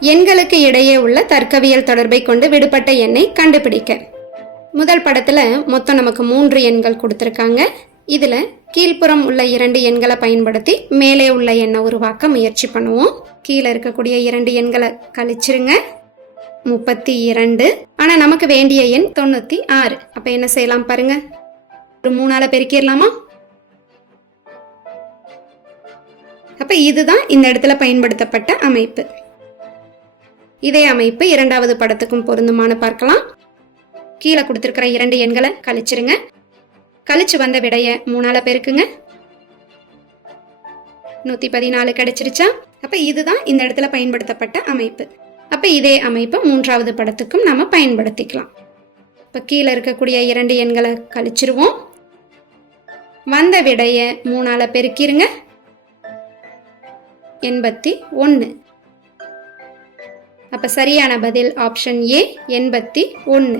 எண்களுக்கு இடையே உள்ள தர்க்கவியல் தொடர்பை கொண்டு விடுபட்ட எண்ணை கண்டுபிடிக்க. முதல் படத்துல மொத்தம் நமக்கு மூன்று எண்கள் கொடுத்துருக்காங்க. இதுல கீழ்ப்புறம் உள்ள இரண்டு எண்களை பயன்படுத்தி மேலே உள்ள எண்ணை உருவாக்க முயற்சி பண்ணுவோம். கீழே இருக்கக்கூடிய இரண்டு எண்களை கழிச்சிருங்க. முப்பத்தி இரண்டு. ஆனா நமக்கு வேண்டிய எண் தொண்ணூத்தி ஆறு. அப்ப என்ன செய்யலாம் பாருங்க. ஒரு மூணால பெருக்கிடலாமா? அப்ப இதுதான் இந்த இடத்துல பயன்படுத்தப்பட்ட அமைப்பு. இதே அமைப்பு இரண்டாவது படத்துக்கும் பொருந்துமான பார்க்கலாம். கீழே கொடுத்துருக்கிற இரண்டு எண்களை கழிச்சிருங்க. கழிச்சு வந்த விடையை மூணால பெருக்குங்க. நூத்தி பதினாலு கிடைச்சிருச்சா? அப்ப இதுதான் இந்த இடத்துல பயன்படுத்தப்பட்ட அமைப்பு. அப்ப இதே அமைப்பு மூன்றாவது படத்துக்கும் நம்ம பயன்படுத்திக்கலாம். இப்ப கீழே இருக்கக்கூடிய இரண்டு எண்களை கழிச்சிருவோம். வந்த விடைய மூணால பெருக்கிருங்க. எண்பத்தி ஒன்று அப்ப சரியான பதில் ஆப்ஷன் ஏ எண்பத்தி ஒன்று